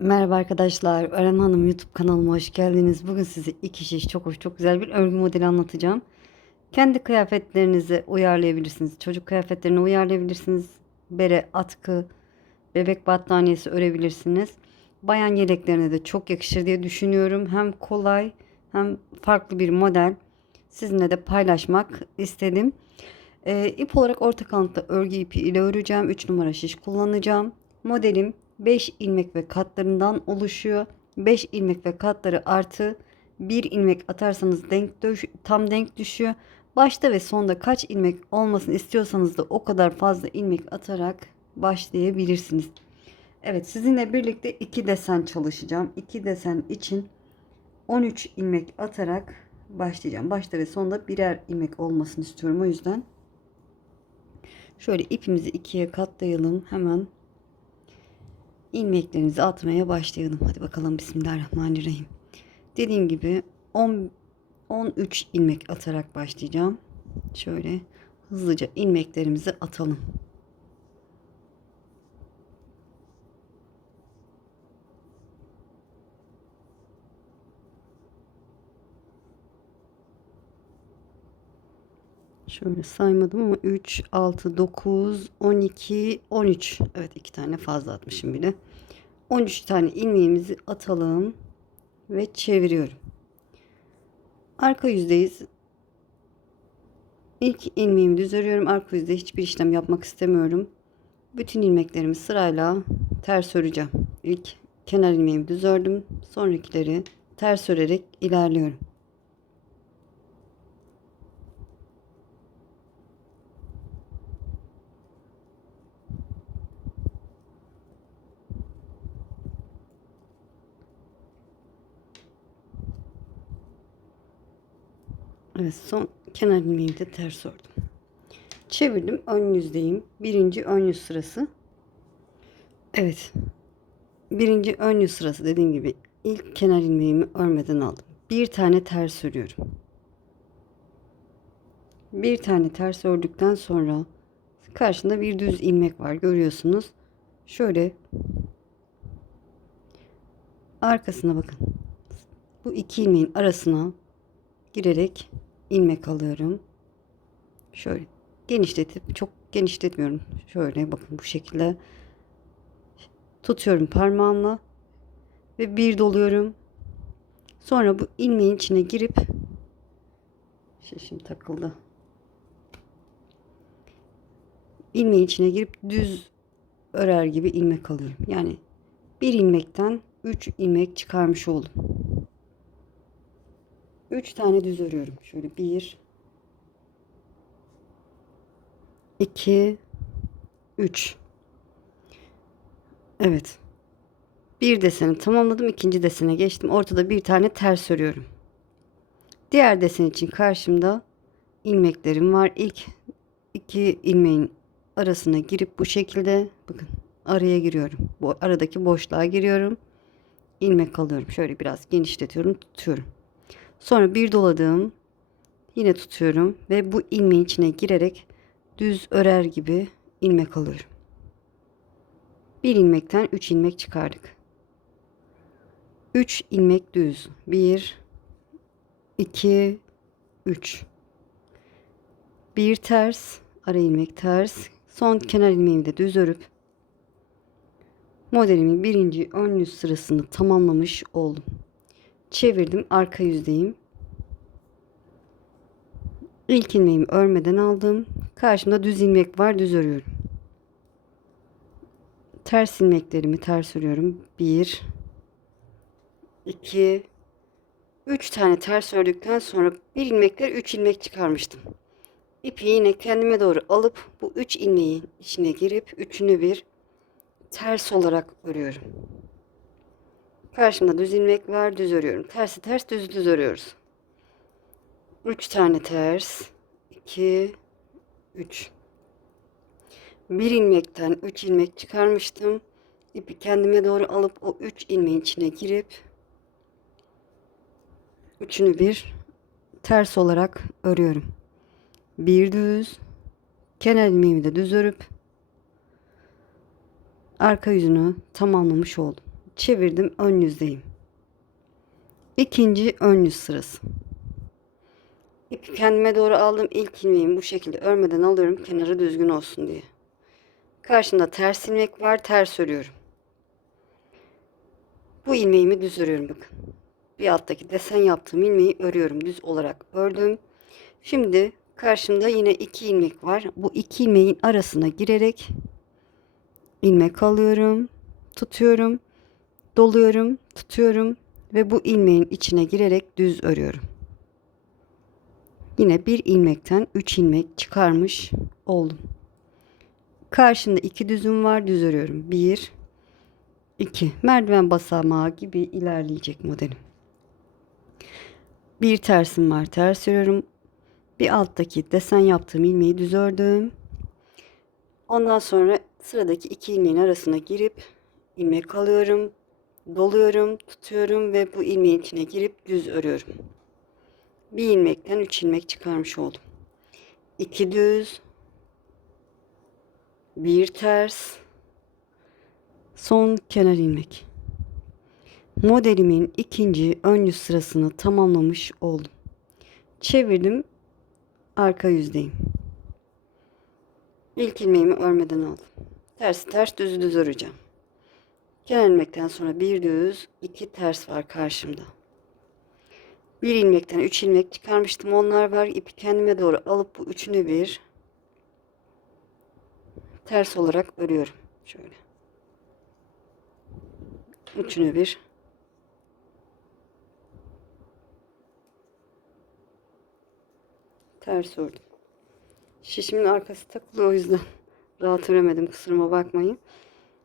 Merhaba arkadaşlar, Ören Hanım YouTube kanalıma hoş geldiniz. Bugün size iki şiş çok hoş, çok güzel bir örgü modeli anlatacağım. Kendi kıyafetlerinize uyarlayabilirsiniz. Çocuk kıyafetlerine uyarlayabilirsiniz. Bere, atkı, bebek battaniyesi örebilirsiniz. Bayan yeleklerine de çok yakışır diye düşünüyorum. Hem kolay hem farklı bir model. Sizinle de paylaşmak istedim. İp olarak orta kalınlıkta örgü ipi ile öreceğim. 3 numara şiş kullanacağım. Modelim 5 ilmek ve katlarından oluşuyor. 5 ilmek ve katları artı 1 ilmek atarsanız tam denk düşüyor. Başta ve sonda kaç ilmek olmasını istiyorsanız da o kadar fazla ilmek atarak başlayabilirsiniz. Evet, sizinle birlikte 2 desen çalışacağım. 2 desen için 13 ilmek atarak başlayacağım. Başta ve sonda birer ilmek olmasını istiyorum. O yüzden şöyle ipimizi ikiye katlayalım. Hemen ilmeklerimizi atmaya başlayalım. Hadi bakalım, Bismillahirrahmanirrahim. Dediğim gibi 13 ilmek atarak başlayacağım. Şöyle hızlıca ilmeklerimizi atalım. Şöyle saymadım ama 3, 6, 9, 12, 13. Evet, 2 tane fazla atmışım bile. 13 tane ilmeğimizi atalım ve çeviriyorum. Arka yüzdeyiz. İlk ilmeğimi düz örüyorum. Arka yüzde hiçbir işlem yapmak istemiyorum. Bütün ilmeklerimi sırayla ters öreceğim. İlk kenar ilmeğimi düz ördüm. Sonrakileri ters örerek ilerliyorum. Evet, son kenar ilmeğimi de ters ördüm. Çevirdim. Ön yüzdeyim. Birinci ön yüz sırası. Evet. Birinci ön yüz sırası dediğim gibi ilk kenar ilmeğimi örmeden aldım. Bir tane ters örüyorum. Bir tane ters ördükten sonra karşında bir düz ilmek var, görüyorsunuz. Şöyle arkasına bakın. Bu iki ilmeğin arasına girerek ilmek alıyorum. Şöyle genişletip, çok genişletmiyorum. Şöyle bakın, bu şekilde tutuyorum parmağımla ve bir doluyorum. Sonra bu ilmeğin içine girip şişim takıldı. İlmeğin içine girip düz örer gibi ilmek alıyorum. Yani bir ilmekten 3 ilmek çıkarmış oldum. 3 tane düz örüyorum. Şöyle 1, 2, 3. Evet. Bir deseni tamamladım. İkinci desene geçtim. Ortada bir tane ters örüyorum. Diğer desen için karşımda ilmeklerim var. İlk iki ilmeğin arasına girip bu şekilde bakın araya giriyorum. Bu aradaki boşluğa giriyorum. İlmek alıyorum. Şöyle biraz genişletiyorum, tutuyorum. Sonra bir doladım. Yine tutuyorum ve bu ilmeğin içine girerek düz örer gibi ilmek alıyorum. Bir ilmekten 3 ilmek çıkardık. 3 ilmek düz. 1, 2, 3. Bir ters, ara ilmek ters. Son kenar ilmeğimi de düz örüp modelimin birinci ön yüz sırasını tamamlamış oldum. Çevirdim, arka yüzdeyim. İlk ilmeğimi örmeden aldım. Karşımda düz ilmek var, düz örüyorum. Ters ilmeklerimi ters örüyorum. 1, 2, 3 tane ters ördükten sonra bir ilmekler 3 ilmek çıkarmıştım. İpi yine kendime doğru alıp bu 3 ilmeğin içine girip üçünü bir ters olarak örüyorum. Karşımda düz ilmek var, düz örüyorum. Tersi ters, düz düz örüyoruz. 3 tane ters, 2, 3. Bir ilmekten 3 ilmek çıkarmıştım. İpi kendime doğru alıp o 3 ilmeğin içine girip üçünü bir ters olarak örüyorum. Bir düz, kenar ilmeğimi de düz örüp arka yüzünü tamamlamış oldum. Çevirdim, ön yüzdeyim. İkinci ön yüz sırası. İpi kendime doğru aldım. İlk ilmeğimi bu şekilde örmeden alıyorum, kenarı düzgün olsun diye. Karşımda ters ilmek var, ters örüyorum. Bu ilmeğimi düz örüyorum bakın. Bir alttaki desen yaptığım ilmeği örüyorum, düz olarak ördüm. Şimdi karşımda yine iki ilmek var. Bu iki ilmeğin arasına girerek ilmek alıyorum, tutuyorum, doluyorum, tutuyorum ve bu ilmeğin içine girerek düz örüyorum. Yine bir ilmekten 3 ilmek çıkarmış oldum. Karşımda iki düzüm var, düz örüyorum. 1 2 merdiven basamağı gibi ilerleyecek modelim. Bir tersim var, ters örüyorum. Bir alttaki desen yaptığım ilmeği düz ördüm. Ondan sonra sıradaki iki ilmeğin arasına girip ilmek alıyorum, doluyorum, tutuyorum ve bu ilmeğin içine girip düz örüyorum. Bir ilmekten 3 ilmek çıkarmış oldum. 2 düz, bir ters, son kenar ilmek. Modelimin ikinci ön yüz sırasını tamamlamış oldum. Çevirdim, arka yüzdeyim. İlk ilmeğimi örmeden aldım. Ters ters, düz düz öreceğim. Kenar ilmekten sonra bir düz, iki ters var karşımda. Bir ilmekten 3 ilmek çıkarmıştım. Onlar var. İpi kendime doğru alıp bu üçünü bir ters olarak örüyorum. Şöyle. Üçünü bir ters ördüm. Şişimin arkası takılı, o yüzden rahat öremedim. Kusuruma bakmayın.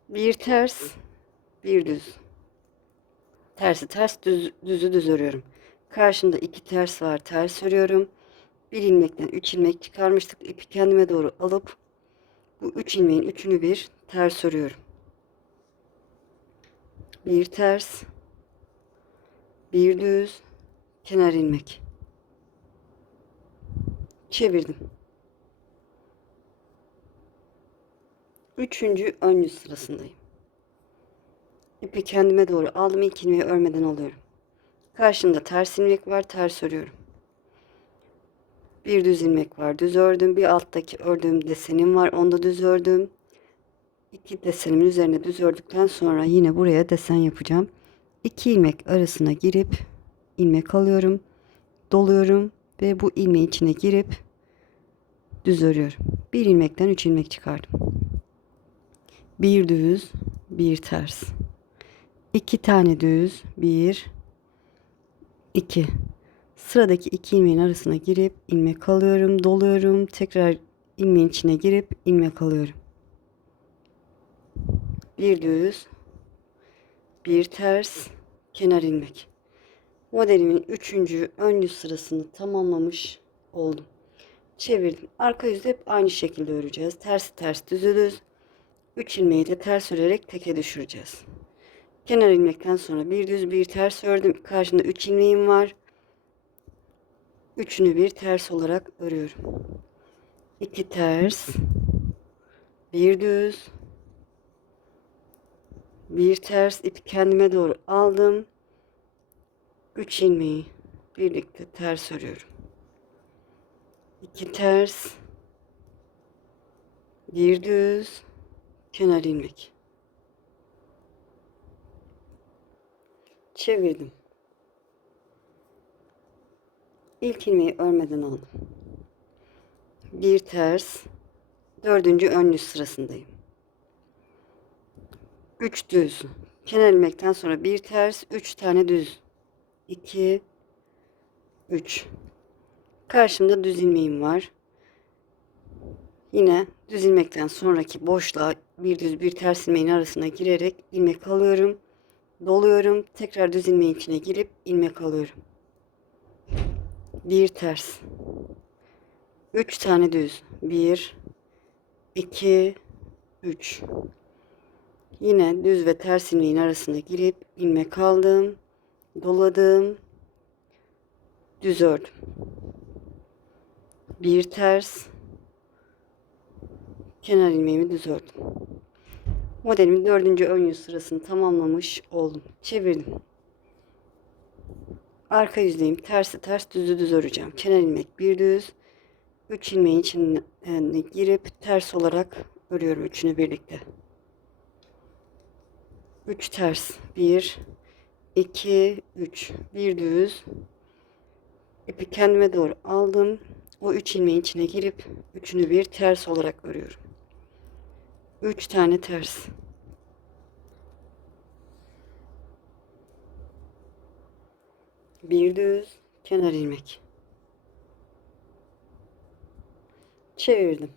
Bir ters, bir düz. Tersi ters, düzü düz örüyorum. Karşımda iki ters var. Ters örüyorum. Bir ilmekten 3 ilmek çıkarmıştık. İpi kendime doğru alıp bu 3 ilmeğin üçünü bir ters örüyorum. Bir ters, bir düz, kenar ilmek. Çevirdim. Üçüncü ön yüz sırasındayım. İpi kendime doğru aldım. İlk ilmeği örmeden alıyorum. Karşımda ters ilmek var. Ters örüyorum. Bir düz ilmek var. Düz ördüm. Bir alttaki ördüğüm desenim var. Onu da düz ördüm. İki desenimin üzerine düz ördükten sonra yine buraya desen yapacağım. İki ilmek arasına girip ilmek alıyorum. Doluyorum ve bu ilmeğin içine girip düz örüyorum. Bir ilmekten 3 ilmek çıkardım. Bir düz, bir ters. 2 tane düz, 1 2. Sıradaki iki ilmeğin arasına girip ilmek alıyorum, doluyorum, tekrar ilmeğin içine girip ilmek alıyorum. Bir düz, bir ters, kenar ilmek. Modelimin üçüncü ön yüz sırasını tamamlamış oldum. Çevirdim. Arka yüzü hep aynı şekilde öreceğiz. Tersi ters, düzü düz. 3 ilmeği de ters örerek teke düşüreceğiz. Kenar ilmekten sonra bir düz, bir ters ördüm. Karşımda 3 ilmeğim var. Üçünü bir ters olarak örüyorum. 2 ters, bir düz, bir ters, ipi kendime doğru aldım. 3 ilmeği birlikte ters örüyorum. 2 ters, bir düz, kenar ilmek. Çevirdim. İlk ilmeği örmeden aldım. Bir ters, dördüncü ön yüz sırasındayım. 3 düz, kenar ilmekten sonra bir ters, 3 tane düz. 2 3. Karşımda düz ilmeğim var. Yine düz ilmekten sonraki boşluğa bir düz bir ters ilmeğin arasına girerek ilmek alıyorum. Doluyorum. Tekrar düz ilmeğin içine girip ilmek alıyorum. Bir ters. 3 tane düz. 1 2 3. Yine düz ve ters ilmeğin arasına girip ilmek aldım. Doladım. Düz ördüm. Bir ters. Kenar ilmeğimi düz ördüm. Modelimin dördüncü ön yüz sırasını tamamlamış oldum. Çevirdim. Arka yüzdeyim. Tersi ters, düzü düz öreceğim. Kenar ilmek bir düz. 3 ilmeğin içine girip ters olarak örüyorum üçünü birlikte. 3 ters. 1 2 3. Bir düz. İpi kendime doğru aldım. O 3 ilmeğin içine girip üçünü bir ters olarak örüyorum. 3 tane ters. Bir düz, kenar ilmek. Çevirdim.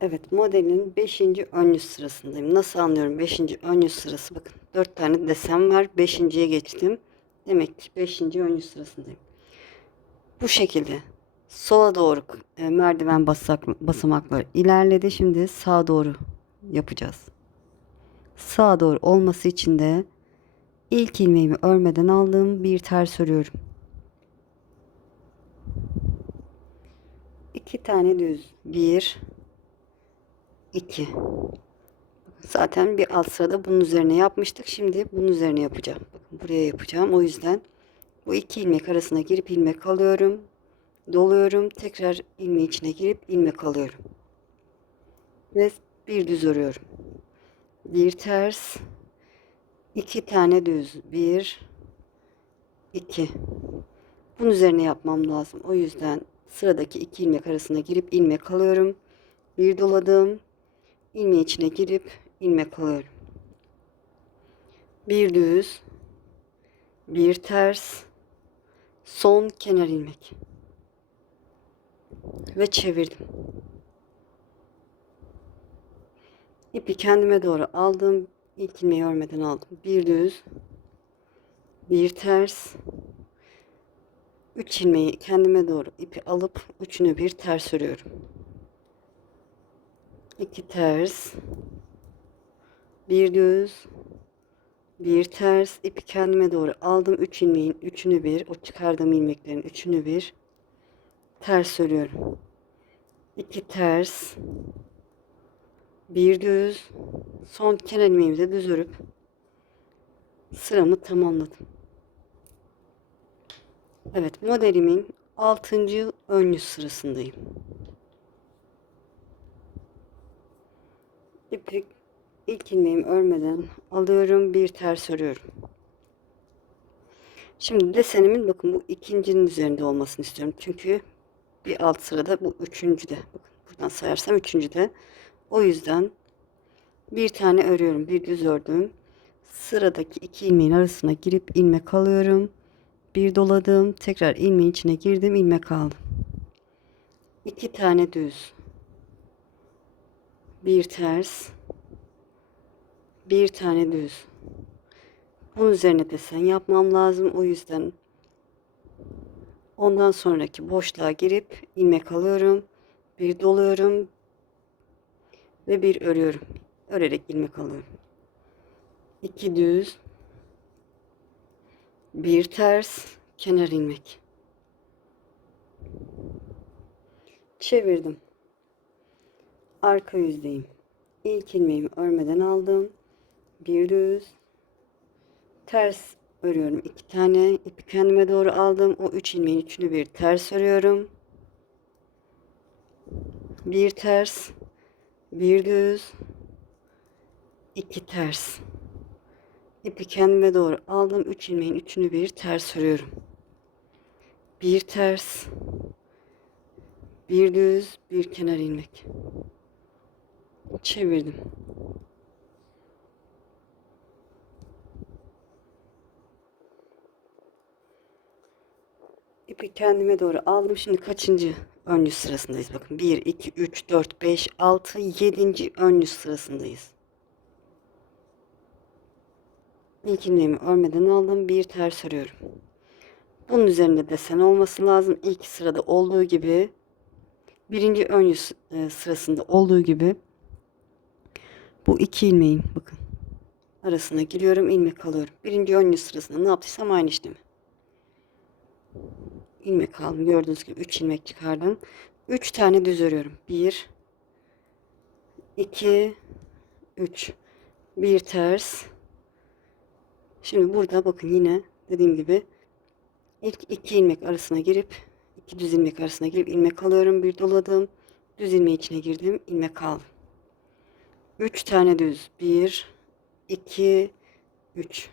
Evet, modelin 5. ön yüz sırasındayım. Nasıl anlıyorum 5. ön yüz sırası? Bakın 4 tane desen var. 5.'ye geçtim. Demek ki 5. ön yüz sırasındayım. Bu şekilde sola doğru merdiven basamaklar ilerledi. Şimdi sağa doğru yapacağız. Sağa doğru olması için de ilk ilmeğimi örmeden aldım. Bir ters örüyorum. 2 tane düz. 1 2. Zaten bir alt sırada bunun üzerine yapmıştık. Şimdi bunun üzerine yapacağım. Bakın buraya yapacağım. O yüzden bu iki ilmek arasına girip ilmek alıyorum. Doluyorum. Tekrar ilmeği içine girip ilmek alıyorum. Ve bir düz örüyorum. Bir ters. 2 tane düz. 1 2. Bunun üzerine yapmam lazım. O yüzden sıradaki iki ilmek arasına girip ilmek alıyorum. Bir doladım. İlmeği içine girip ilmek alıyorum. Bir düz, bir ters, son kenar ilmek ve çevirdim. İpi kendime doğru aldım. İlk ilmeği örmeden aldım. Bir düz, bir ters, 3 ilmeği kendime doğru ipi alıp üçünü bir ters örüyorum. 2 ters, bir düz, bir ters, ipi kendime doğru aldım. 3 ilmeğin üçünü bir, o çıkardığım ilmeklerin üçünü bir ters örüyorum. 2 ters, bir düz, son kenar ilmeğimi de düz örüp sıramı tamamladım. Evet, modelimin 6. ön yüz sırasındayım. İpi ilk ilmeğimi örmeden alıyorum, bir ters örüyorum. Şimdi desenimin bakın bu ikincinin üzerinde olmasını istiyorum. Çünkü bir alt sırada bu üçüncüde. Bakın buradan sayarsam üçüncüde. O yüzden bir tane örüyorum. Bir düz ördüm. Sıradaki iki ilmeğin arasına girip ilmek alıyorum. Bir doladım. Tekrar ilmeğin içine girdim. İlmek aldım. 2 tane düz. Bir ters. Bir tane düz. Bunun üzerine desen yapmam lazım. O yüzden ondan sonraki boşluğa girip ilmek alıyorum. Bir doluyorum. Ve bir örüyorum. Örerek ilmek alıyorum. 2 düz. Bir ters. Kenar ilmek. Çevirdim. Arka yüzdeyim. İlk ilmeğimi örmeden aldım. Bir düz. Ters örüyorum. 2 tane ipi kendime doğru aldım. O 3 ilmeğin üçünü bir ters örüyorum. Bir ters. Bir düz. 2 ters. İpi kendime doğru aldım. 3 ilmeğin üçünü bir ters örüyorum. Bir ters. Bir düz. Bir kenar ilmek. Çevirdim. İpi kendime doğru aldım. Şimdi kaçıncı ön yüz sırasındayız? Bakın 1, 2, 3, 4, 5, 6, 7. ön yüz sırasındayız. İlk ilmeğimi örmeden aldım. Bir ters örüyorum. Bunun üzerinde desen olması lazım. İlk sırada olduğu gibi, birinci ön yüz sırasında olduğu gibi bu iki ilmeğin bakın arasına giriyorum, ilmek alıyorum. Birinci ön yüz sırasında ne yaptıysam aynı işlemi. İlmek aldım. Gördüğünüz gibi 3 ilmek çıkardım. 3 tane düz örüyorum. 1 2 3 bir ters. Şimdi burada bakın yine dediğim gibi ilk 2 ilmek arasına girip 2 düz ilmek arasına girip ilmek alıyorum. Bir doladım. Düz ilmeği içine girdim. İlmek aldım. 3 tane düz. 1 2 3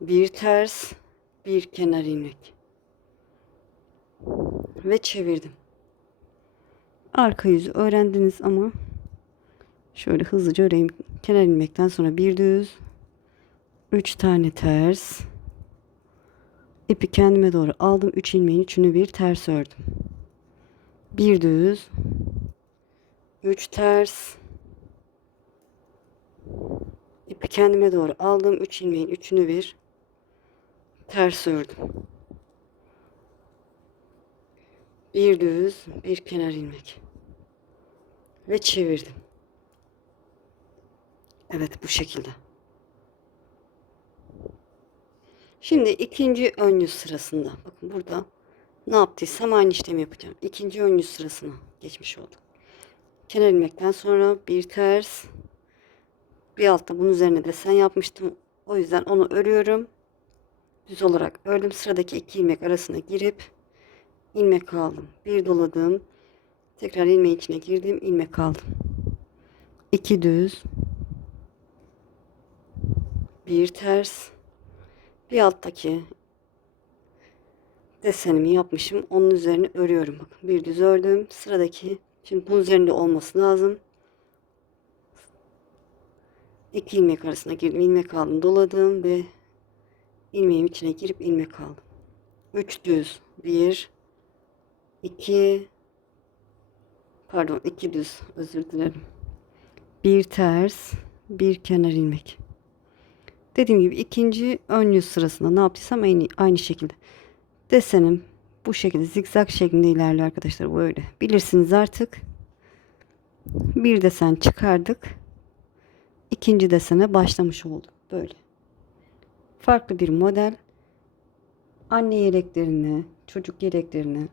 bir ters, bir kenar ilmek ve çevirdim. Arka yüzü öğrendiniz ama şöyle hızlıca öreyim. Kenar ilmekten sonra bir düz, 3 tane ters, ipi kendime doğru aldım. 3 ilmeğin üçünü bir ters ördüm. Bir düz, 3 ters, ipi kendime doğru aldım. 3 ilmeğin üçünü bir ters ördüm. Bir düz, bir kenar ilmek ve çevirdim. Evet, bu şekilde. Şimdi ikinci ön yüz sırasında bakın burada ne yaptıysam aynı işlemi yapacağım. İkinci ön yüz sırasına geçmiş oldum. Kenar ilmekten sonra bir ters, bir altta bunun üzerine desen yapmıştım. O yüzden onu örüyorum. Düz olarak ördüm. Sıradaki 2 ilmek arasına girip ilmek aldım. Bir doladım. Tekrar ilmeğin içine girdim. İlmek aldım. 2 düz, bir ters, bir alttaki desenimi yapmışım. Onun üzerine örüyorum. Bakın bir düz ördüm. Sıradaki şimdi bunun üzerinde olması lazım. 2 ilmek arasına girdim. İlmek aldım. Doladım ve ilmeğim içine girip ilmek aldım. 3 düz. 1 2 pardon 2 düz. Özür dilerim. Bir ters, bir kenar ilmek. Dediğim gibi ikinci ön yüz sırasında ne yaptıysam aynı şekilde. Desenim bu şekilde zikzak şeklinde ilerliyor arkadaşlar, böyle. Bilirsiniz artık. Bir desen çıkardık. İkinci desene başlamış olduk. Böyle. Farklı bir model. Anne yeleklerini, çocuk yeleklerini,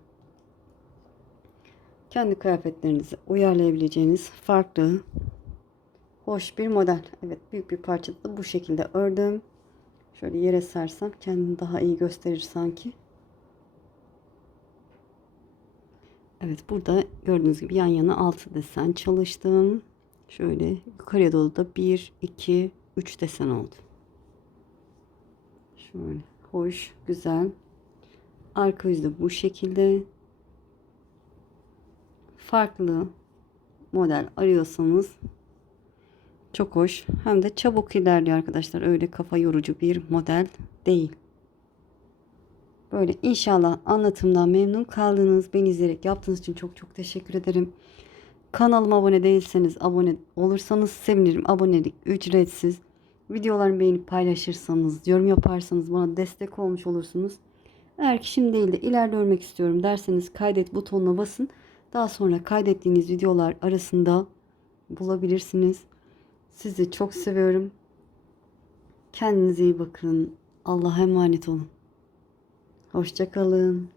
kendi kıyafetlerinizi uyarlayabileceğiniz farklı, hoş bir model. Evet, büyük bir parçada da bu şekilde ördüm. Şöyle yere sersem kendini daha iyi gösterir sanki. Evet, burada gördüğünüz gibi yan yana 6 desen çalıştım. Şöyle yukarıya doğru da 1, 2, 3 desen oldu. Şöyle hoş, güzel. Arka yüzde bu şekilde. Farklı model arıyorsanız çok hoş. Hem de çabuk ilerliyor arkadaşlar. Öyle kafa yorucu bir model değil. Böyle, inşallah anlatımdan memnun kaldınız. Beni izleyerek yaptığınız için çok çok teşekkür ederim. Kanalıma abone değilseniz abone olursanız sevinirim. Abonelik ücretsiz. Videolarımı beğenip paylaşırsanız, yorum yaparsanız bana destek olmuş olursunuz. Eğer ki şimdi değil de ileride örmek istiyorum derseniz kaydet butonuna basın. Daha sonra kaydettiğiniz videolar arasında bulabilirsiniz. Sizi çok seviyorum. Kendinize iyi bakın. Allah'a emanet olun. Hoşça kalın.